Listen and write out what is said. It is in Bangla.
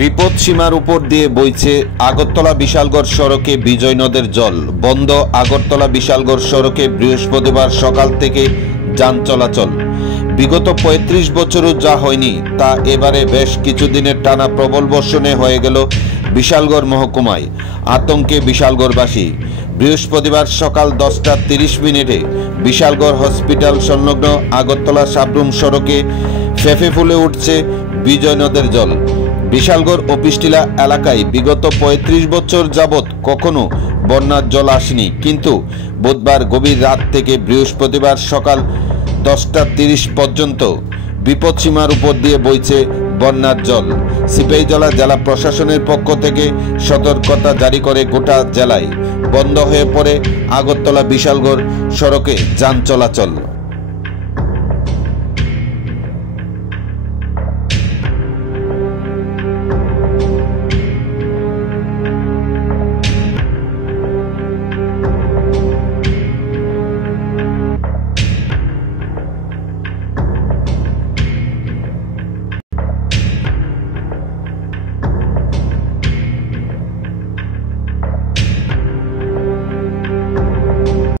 বিপদসীমার উপর দিয়ে বইছে আগরতলা বিশালগড় সড়কে বিজয় নদের জল। বন্ধ আগরতলা বিশালগড় সড়কে বৃহস্পতিবার সকাল থেকে যান চলাচল। বিগত ৩৫ বছরও যা হয়নি তা এবারে বেশ কিছুদিনের টানা প্রবল বর্ষণে হয়ে গেল বিশালগড় মহকুমায়। আতঙ্কে বিশালগড়বাসী। বৃহস্পতিবার সকাল 10:30 বিশালগড় হসপিটাল সংলগ্ন আগরতলা সাবরুম সড়কে ফেঁপে ফুলে উঠছে বিজয় নদের জল। বিশালগড় অফিসটিলা এলাকায় বিগত ৩৫ বছর যাবৎ কখনো বন্যার জল আসেনি, কিন্তু বুধবার গভীর রাত থেকে বৃহস্পতিবার সকাল 10:30 পর্যন্ত বিপদসীমার উপর দিয়ে বইছে বন্যার জল। সিপাহীজলা জেলা প্রশাসনের পক্ষ থেকে সতর্কতা জারি করে গোটা জেলায় বন্ধ হয়ে পড়ে আগরতলা বিশালগড় সড়কে যান চলাচল।